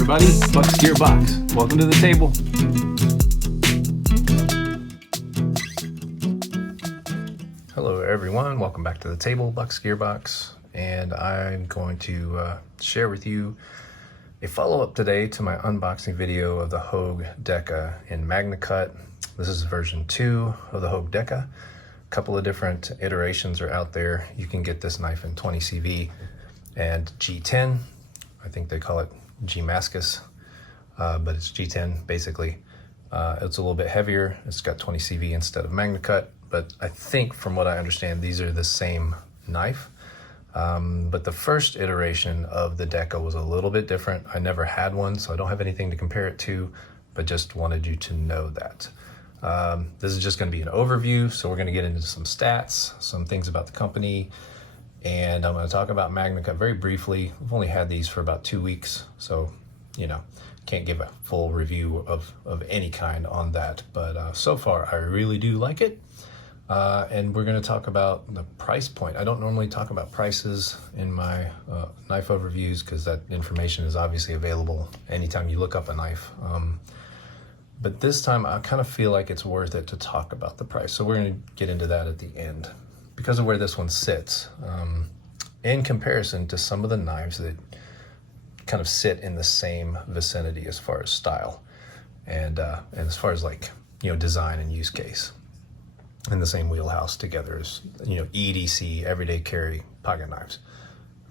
everybody, BUCKSGEARBOX. Welcome to the table. Hello everyone, welcome back to the table, BUCKSGEARBOX, and I'm going to share with you a follow-up today to my unboxing video of the Hogue Deka in Magnacut. This is version 2 of the Hogue Deka. A couple of different iterations are out there. You can get this knife in 20 CV and G10. I think they call it G-Mascus, but it's G10 basically. It's a little bit heavier. It's got 20 CV instead of Magnacut, but I think from what I understand, these are the same knife. But the first iteration of the Deka was a little bit different. I never had one, so I don't have anything to compare it to, but just wanted you to know that. This is just going to be an overview, so we're going to get into some stats, some things about the company, and I'm going to talk about Magnacut very briefly. We've only had these for about 2 weeks, so can't give a full review of any kind on that, but so far I really do like it. And we're going to talk about the price point. I don't normally talk about prices in my knife overviews because that information is obviously available anytime you look up a knife. But this time I kind of feel like it's worth it to talk about the price. So we're going to get into that at the end because of where this one sits in comparison to some of the knives that kind of sit in the same vicinity as far as style and as far as design and use case. In the same wheelhouse together as EDC, everyday carry pocket knives,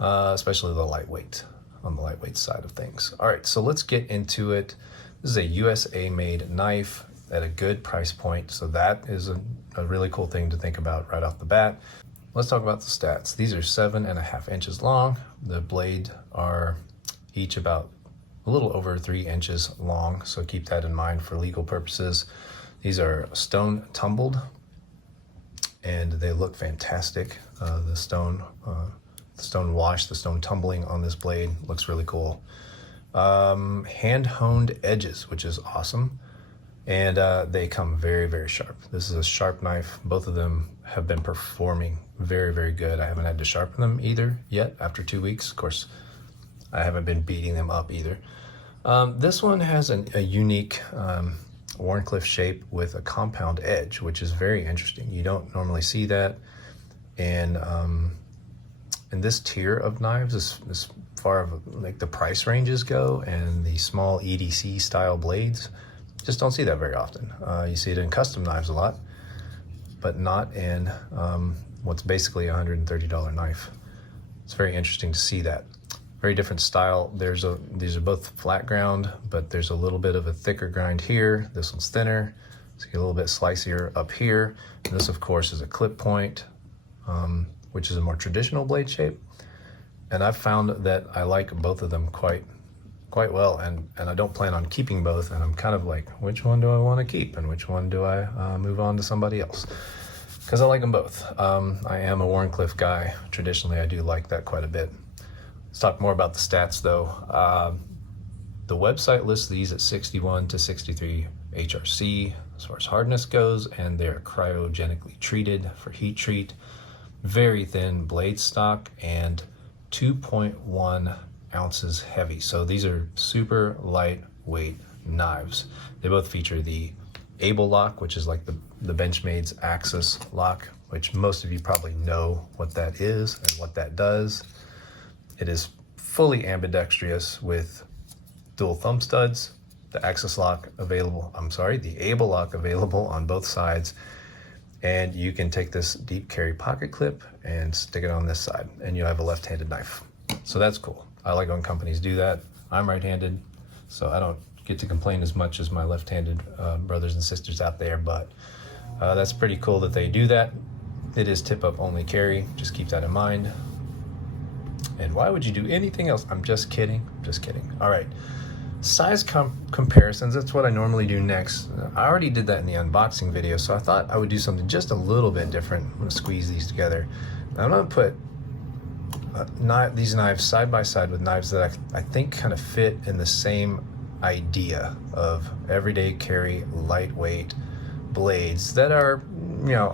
especially the lightweight, on the lightweight side of things. All right, so let's get into it. This is a USA made knife at a good price point, so that is a really cool thing to think about right off the bat. Let's talk about the stats. These are 7.5 inches long. The blade are each about a little over 3 inches long, so keep that in mind for legal purposes. These are stone tumbled, and they look fantastic. The stone wash, the stone tumbling on this blade looks really cool. Hand honed edges, which is awesome. And they come very, very sharp. This is a sharp knife. Both of them have been performing very, very good. I haven't had to sharpen them either yet after 2 weeks. Of course, I haven't been beating them up either. This one has a unique Wharncliffe shape with a compound edge, which is very interesting. You don't normally see that in this tier of knives as far as like the price ranges go, and the small EDC style blades. Just don't see that very often. You see it in custom knives a lot, but not in what's basically a $130 knife. It's very interesting to see that. Very different style. These are both flat ground, but there's a little bit of a thicker grind here. This one's thinner, so you get a little bit slicier up here. And this, of course, is a clip point, which is a more traditional blade shape. And I've found that I like both of them quite well, and I don't plan on keeping both. And I'm kind of like, which one do I want to keep, and which one do I move on to somebody else? Because I like them both. I am a Wharncliffe guy. Traditionally, I do like that quite a bit. Let's talk more about the stats though. The website lists these at 61 to 63 HRC as far as hardness goes, and they're cryogenically treated for heat treat. Very thin blade stock and 2.1 ounces heavy. So these are super lightweight knives. They both feature the Able lock, which is like the Benchmade's Axis lock, which most of you probably know what that is and what that does. It is fully ambidextrous with dual thumb studs, the Axis lock available, the Able lock available on both sides. And you can take this deep carry pocket clip and stick it on this side, and you'll have a left-handed knife. So that's cool. I like when companies do that. I'm right-handed, so I don't get to complain as much as my left-handed brothers and sisters out there, but that's pretty cool that they do that. It is tip-up only carry, just keep that in mind. And why would you do anything else? I'm just kidding, just kidding. All right, size comparisons, that's what I normally do next. I already did that in the unboxing video, so I thought I would do something just a little bit different. I'm gonna squeeze these together. Now I'm gonna put these knives side by side with knives that I think kind of fit in the same idea of everyday carry, lightweight blades that are,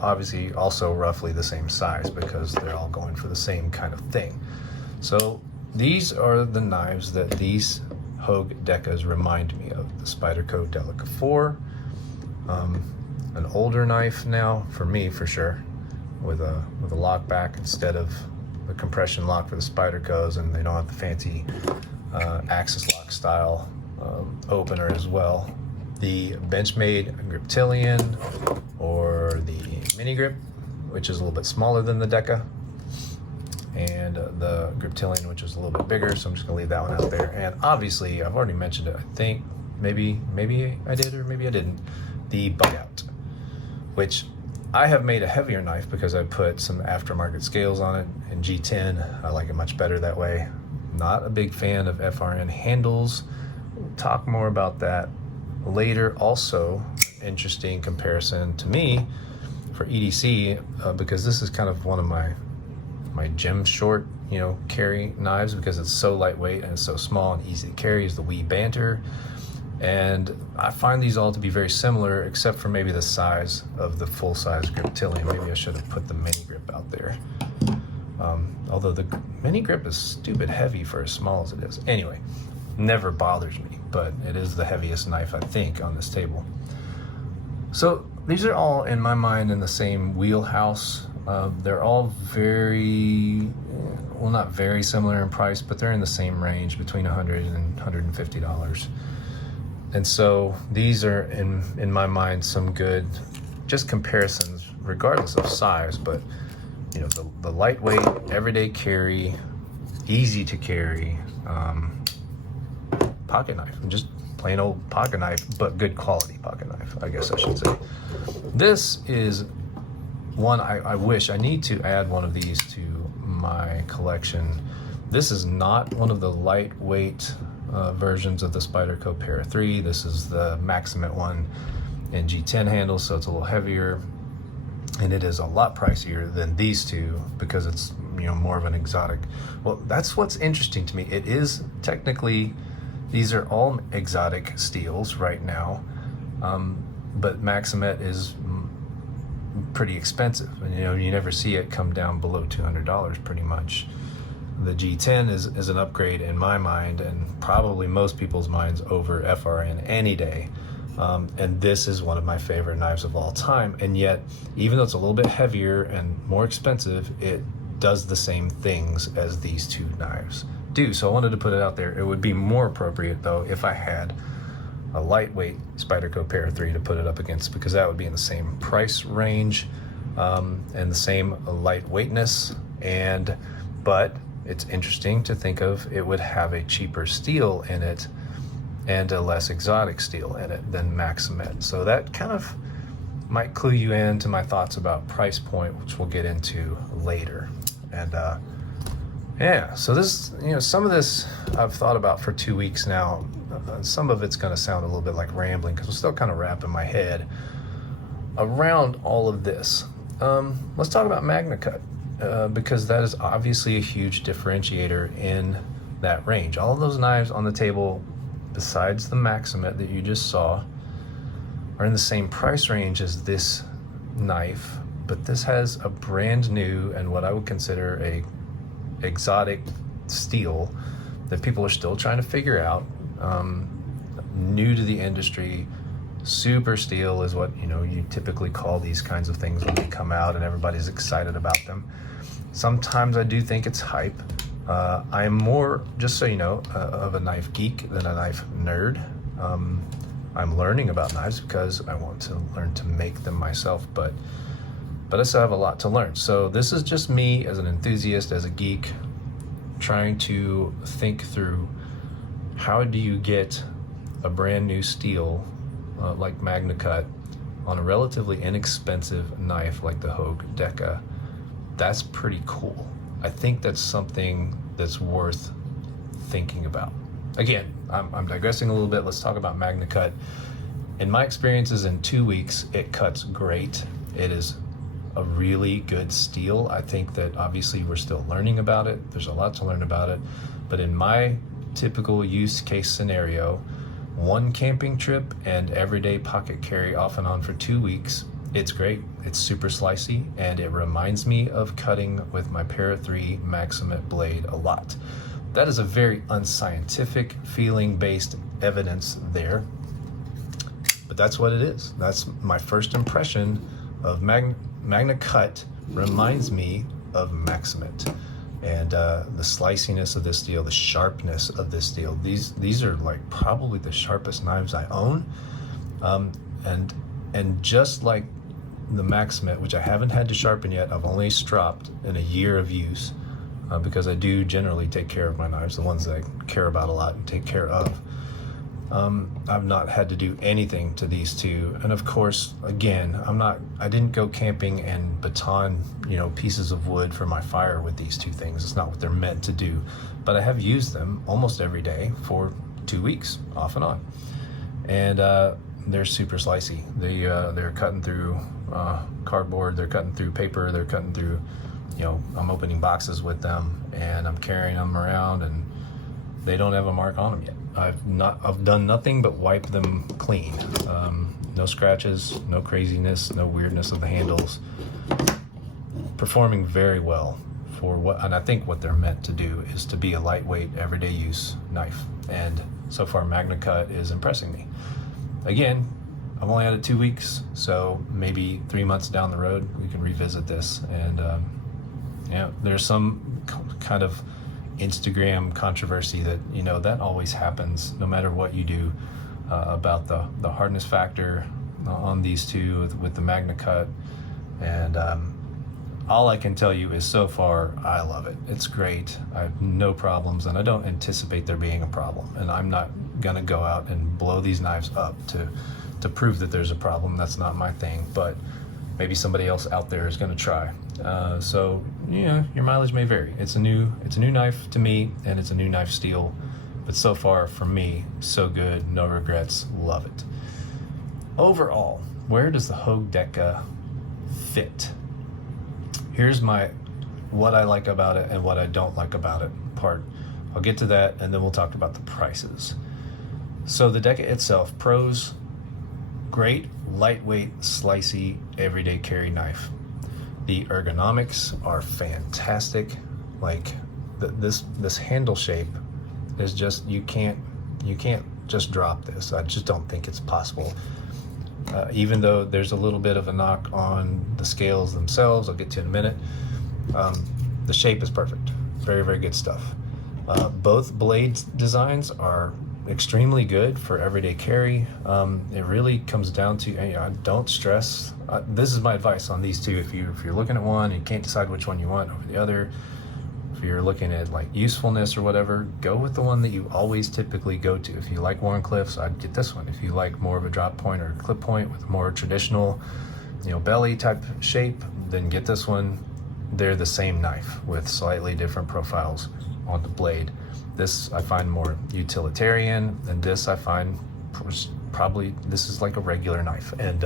obviously also roughly the same size because they're all going for the same kind of thing. So these are the knives that these Hogue Dekas remind me of. The Spyderco Delica 4. An older knife now, for me for sure, with a lock back instead of the compression lock for the Spydercos, and they don't have the fancy axis lock style opener as well. The Benchmade Griptilian, or the Mini Grip, which is a little bit smaller than the Deka, and the Griptilian, which is a little bit bigger, so I'm just gonna leave that one out there. And obviously, I've already mentioned it, I think, maybe I did or maybe I didn't, the BUCKSGEARBOX, which I have made a heavier knife because I put some aftermarket scales on it in G10. I like it much better that way. Not a big fan of FRN handles. We'll talk more about that later. Also, interesting comparison to me for EDC, because this is kind of one of my gem short, carry knives, because it's so lightweight and it's so small and easy to carry, is the Wee Banter. And I find these all to be very similar, except for maybe the size of the full-size Griptilian. Maybe I should have put the Mini Grip out there. Although the Mini Grip is stupid heavy for as small as it is. Anyway, never bothers me, but it is the heaviest knife, I think, on this table. So these are all, in my mind, in the same wheelhouse. They're all not very similar in price, but they're in the same range, between $100 and $150. And so these are, in my mind, some good just comparisons, regardless of size. But the lightweight, everyday carry, easy to carry pocket knife, just plain old pocket knife, but good quality pocket knife, I guess I should say. This is one I wish I need to add one of these to my collection. This is not one of the lightweight versions of the Spyderco Para 3. This is the Magnacut one in G10 handle, so it's a little heavier, and it is a lot pricier than these two because it's more of an exotic. Well, that's what's interesting to me. It is technically, these are all exotic steels right now, but Magnacut is pretty expensive, and you never see it come down below $200 pretty much. The G10 is an upgrade in my mind, and probably most people's minds, over FRN any day. And this is one of my favorite knives of all time. And yet, even though it's a little bit heavier and more expensive, it does the same things as these two knives do. So I wanted to put it out there. It would be more appropriate, though, if I had a lightweight Spyderco Para 3 to put it up against, because that would be in the same price range and the same lightweightness. But it's interesting to think of, it would have a cheaper steel in it and a less exotic steel in it than Magnacut. So that kind of might clue you in to my thoughts about price point, which we'll get into later. And yeah, so this, some of this I've thought about for 2 weeks now. Some of it's going to sound a little bit like rambling because I'm still kind of wrapping my head around all of this. Let's talk about Magnacut. Because that is obviously a huge differentiator in that range. All of those knives on the table, besides the Magnacut that you just saw, are in the same price range as this knife, but this has a brand new and what I would consider a exotic steel that people are still trying to figure out. New to the industry, super steel is what you typically call these kinds of things when they come out and everybody's excited about them. Sometimes I do think it's hype. I am more, just so you know, of a knife geek than a knife nerd. I'm learning about knives because I want to learn to make them myself, but I still have a lot to learn. So this is just me as an enthusiast, as a geek, trying to think through, how do you get a brand new steel like Magnacut on a relatively inexpensive knife like the Hogue Deka? That's pretty cool. I think that's something that's worth thinking about. Again, I'm digressing a little bit. Let's talk about Magnacut. In my experiences, in 2 weeks, it cuts great. It is a really good steel. I think that obviously we're still learning about it. There's a lot to learn about it. But in my typical use case scenario, one camping trip and everyday pocket carry off and on for 2 weeks, it's great. It's super slicey, and it reminds me of cutting with my Para 3 Magnacut blade a lot. that is a very unscientific, feeling-based evidence there. But that's what it is. That's my first impression of Magnacut. Reminds me of Magnacut. And the sliciness of this steel, the sharpness of this steel. These are like probably the sharpest knives I own. And just like the Magnacut, which I haven't had to sharpen yet, I've only stropped in a year of use, because I do generally take care of my knives, the ones that I care about a lot and take care of. I've not had to do anything to these two. And of course, again, I didn't go camping and baton, pieces of wood for my fire with these two things. It's not what they're meant to do. But I have used them almost every day for 2 weeks, off and on. And they're super slicey. They're cutting through cardboard, they're cutting through paper, they're cutting through, I'm opening boxes with them and I'm carrying them around and they don't have a mark on them yet. I've done nothing but wipe them clean. No scratches, no craziness, no weirdness of the handles. Performing very well for and I think what they're meant to do is to be a lightweight, everyday use knife. And so far Magnacut is impressing me. Again, I've only had it 2 weeks, so maybe 3 months down the road we can revisit this. And there's some kind of Instagram controversy that that always happens no matter what you do, about the hardness factor on these two with the Magnacut. And all I can tell you is so far I love it. It's great. I have no problems, and I don't anticipate there being a problem. And I'm not gonna go out and blow these knives up to prove that there's a problem. That's not my thing, but maybe somebody else out there is gonna try. So your mileage may vary. It's a new knife to me, and it's a new knife steel. But so far for me, so good, no regrets, love it. Overall, where does the Hogue Deka fit? Here's what I like about it and what I don't like about it part. I'll get to that, and then we'll talk about the prices. So the Deka itself, pros: great, lightweight, slicey, everyday carry knife. The ergonomics are fantastic. Like this handle shape is just, you can't just drop this. I just don't think it's possible. Even though there's a little bit of a knock on the scales themselves, I'll get to in a minute. The shape is perfect. Very, very good stuff. Both blade designs are extremely good for everyday carry. It really comes down to, don't stress. This is my advice on these two. If you're looking at one and you can't decide which one you want over the other, if you're looking at like usefulness or whatever, go with the one that you always typically go to. If you like Wharncliffe's, I'd get this one. If you like more of a drop point or a clip point with more traditional, belly type shape, then get this one. They're the same knife with slightly different profiles on the blade. This I find more utilitarian, and this I find probably, this is like a regular knife, and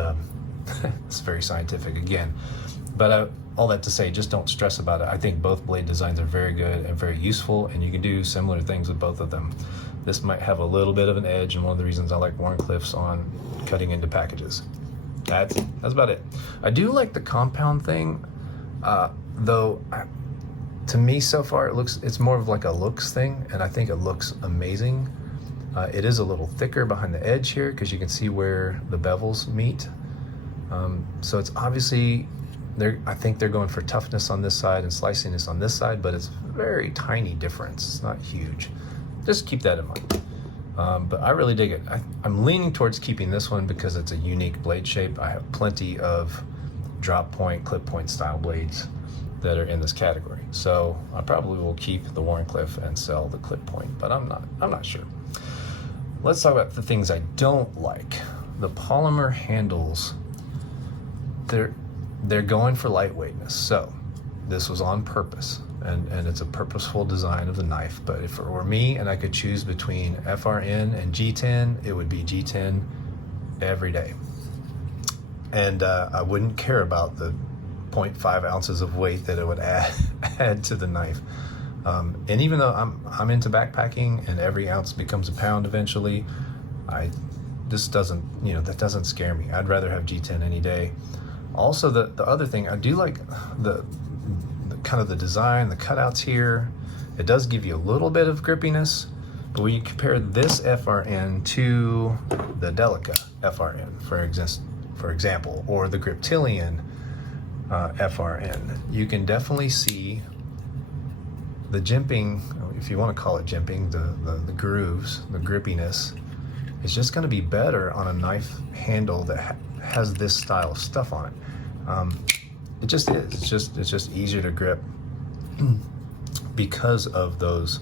it's very scientific again. But all that to say, just don't stress about it. I think both blade designs are very good and very useful, and you can do similar things with both of them. This might have a little bit of an edge, and one of the reasons I like Wharncliffe's on cutting into packages. That's about it. I do like the compound thing, though. To me, so far, it's more of like a looks thing, and I think it looks amazing. It is a little thicker behind the edge here because you can see where the bevels meet. So it's obviously, I think they're going for toughness on this side and sliciness on this side, but it's very tiny difference. It's not huge. Just keep that in mind. But I really dig it. I'm leaning towards keeping this one because it's a unique blade shape. I have plenty of drop point, clip point style blades that are in this category. So I probably will keep the Wharncliffe and sell the clip point, but I'm not sure. Let's talk about the things I don't like. The polymer handles, they're going for lightweightness. So this was on purpose, and it's a purposeful design of the knife. But if it were me and I could choose between FRN and G10, it would be G10 every day. And I wouldn't care about the 0.5 ounces of weight that it would add to the knife. And even though I'm into backpacking and every ounce becomes a pound eventually, this doesn't, that doesn't scare me. I'd rather have G10 any day. Also, the other thing, I do like the kind of the design, the cutouts here, it does give you a little bit of grippiness, but when you compare this FRN to the Deka FRN, for example, or the Griptilian FRN, you can definitely see the jimping, if you want to call it jimping, the grooves, the grippiness, is just going to be better on a knife handle that has this style of stuff on it. It just is. It's just easier to grip because of those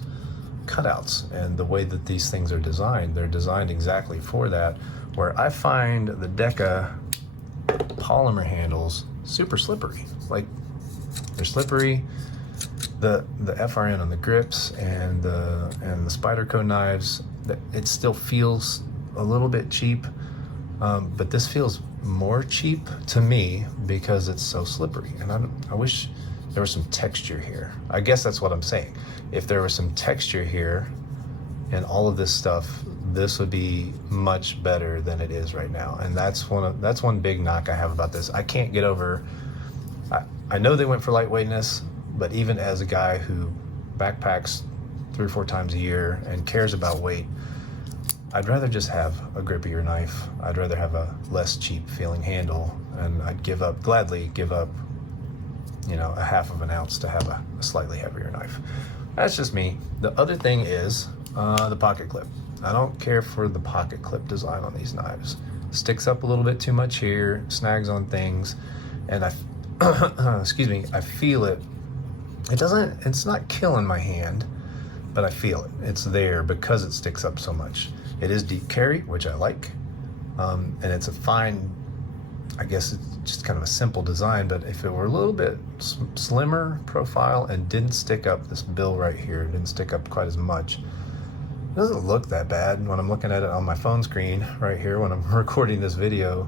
cutouts and the way that these things are designed. They're designed exactly for that. Where I find the Deka polymer handles super slippery. Like, they're slippery. The FRN on the grips and the Spyderco knives, it still feels a little bit cheap, but this feels more cheap to me because it's so slippery. And I wish there was some texture here. I guess that's what I'm saying. If there was some texture here and all of this stuff, this would be much better than it is right now. And that's one big knock I have about this. I can't get over. I know they went for lightweightness, but even as a guy who backpacks 3 or 4 times a year and cares about weight, I'd rather just have a grippier knife. I'd rather have a less cheap feeling handle, and I'd gladly give up, a 1/2 ounce to have a slightly heavier knife. That's just me. The other thing is the pocket clip. I don't care for the pocket clip design on these knives. Sticks up a little bit too much here, snags on things, and excuse me, I feel it. It's not killing my hand, but I feel it. It's there because it sticks up so much. It is deep carry, which I like, and it's a fine, I guess it's just kind of a simple design, but if it were a little bit slimmer profile and didn't stick up this bill right here, didn't stick up quite as much, it doesn't look that bad when I'm looking at it on my phone screen right here when I'm recording this video,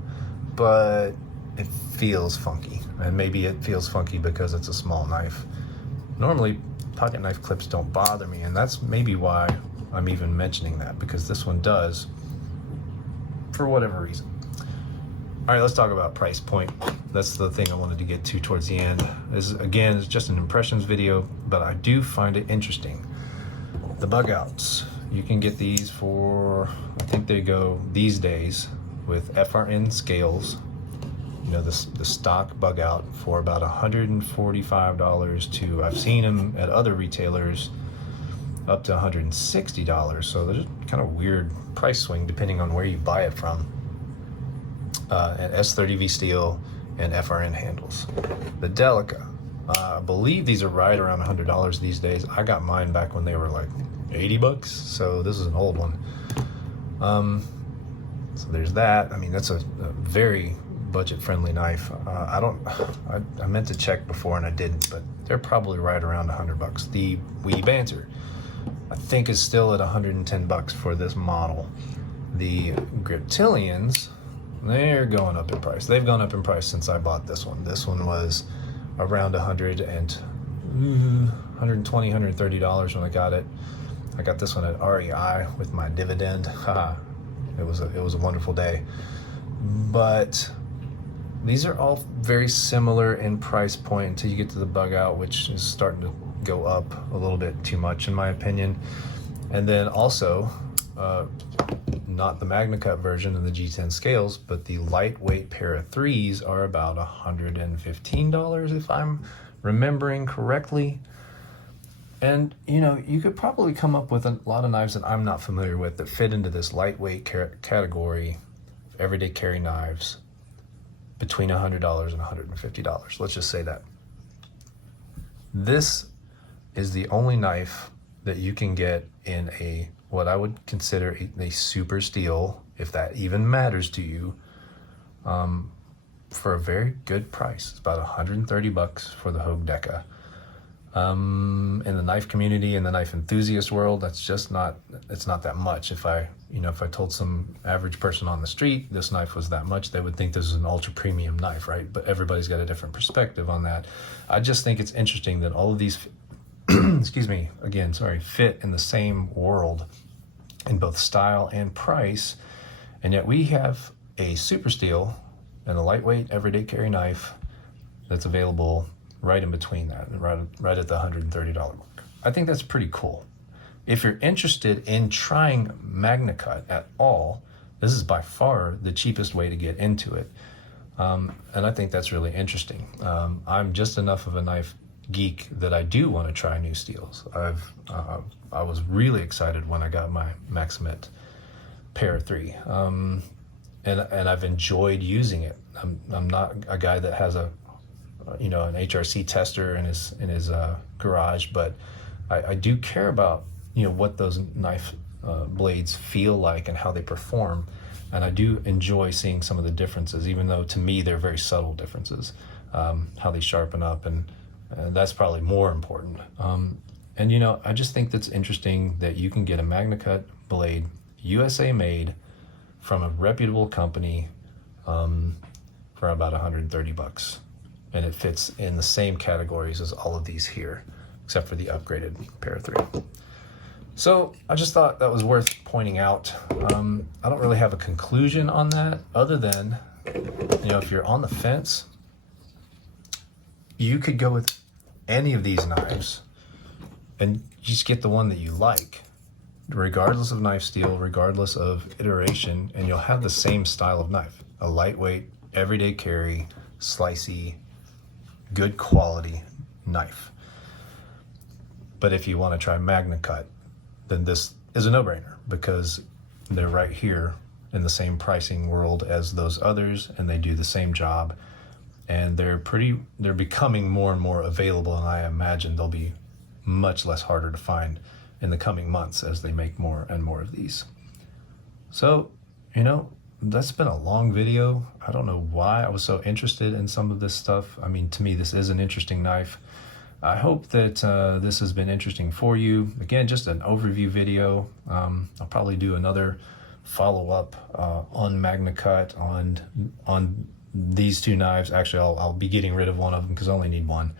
but it feels funky, and maybe it feels funky because it's a small knife. Normally, pocket knife clips don't bother me, and that's maybe why I'm even mentioning that, because this one does, for whatever reason. All right, let's talk about price point. That's the thing I wanted to get to towards the end. This, again, is just an impressions video, but I do find it interesting. The bug outs. You can get these for, I think they go these days with FRN scales, the stock bug out, for about $145 to, I've seen them at other retailers up to $160. So there's a kind of weird price swing depending on where you buy it from. And S30V steel and FRN handles. The Deka, I believe these are right around $100 these days. I got mine back when they were like $80, so this is an old one. So there's that. I mean, that's a very budget-friendly knife. I meant to check before and I didn't, but they're probably right around $100. The Wee Banter, I think, is still at $110 for this model. The Griptilians, they're going up in price. They've gone up in price since I bought this one. This one was around $120, $130 when I got it. I got this one at REI with my dividend. It was a wonderful day. But these are all very similar in price point until you get to the bug out, which is starting to go up a little bit too much in my opinion. And then also, not the Magnacut version of the G10 scales, but the lightweight pair of 3s are about $115 if I'm remembering correctly. And you could probably come up with a lot of knives that I'm not familiar with that fit into this lightweight category of everyday carry knives between $100 and $150. Let's just say that. This is the only knife that you can get in what I would consider a super steel, if that even matters to you, for a very good price. It's about $130 for the Hogue Deka. In the knife community, in the knife enthusiast world, it's not that much. If I told some average person on the street this knife was that much, they would think this is an ultra premium knife, right? But everybody's got a different perspective on that. I just think it's interesting that all of these excuse me, again, sorry, fit in the same world in both style and price, and yet we have a super steel and a lightweight everyday carry knife that's available right in between that, right at the $130 mark. I think that's pretty cool. If you're interested in trying Magnacut at all, this is by far the cheapest way to get into it. And I think that's really interesting. I'm just enough of a knife geek that I do want to try new steels. I was really excited when I got my Magnacut Pair 3. And I've enjoyed using it. I'm not a guy that has an HRC tester in his garage, but I do care about what those knife blades feel like and how they perform, and I do enjoy seeing some of the differences, even though to me they're very subtle differences, how they sharpen up, and that's probably more important. And I just think that's interesting that you can get a Magnacut blade, USA made, from a reputable company for about $130, and it fits in the same categories as all of these here, except for the upgraded Pair 3. So I just thought that was worth pointing out. I don't really have a conclusion on that, other than, if you're on the fence, you could go with any of these knives and just get the one that you like, regardless of knife steel, regardless of iteration, and you'll have the same style of knife. A lightweight, everyday carry, slicey, good quality knife. But if you want to try Magnacut, then this is a no-brainer, because they're right here in the same pricing world as those others, and they do the same job, and they're becoming more and more available, and I imagine they'll be much less harder to find in the coming months as they make more and more of these. So, that's been a long video. I don't know why I was so interested in some of this stuff. I mean, to me, this is an interesting knife. I hope that this has been interesting for you. Again, just an overview video. I'll probably do another follow-up on Magnacut, on these two knives. Actually, I'll be getting rid of one of them because I only need one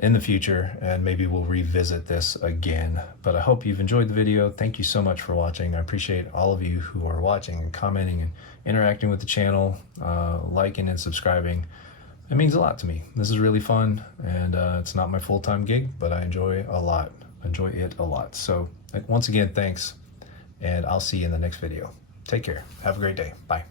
in the future, and maybe we'll revisit this again. But I hope you've enjoyed the video. Thank you so much for watching. I appreciate all of you who are watching and commenting and interacting with the channel, liking and subscribing. It means a lot to me. This is really fun, and it's not my full-time gig, but I enjoy it a lot. So once again, thanks, and I'll see you in the next video. Take care. Have a great day. Bye.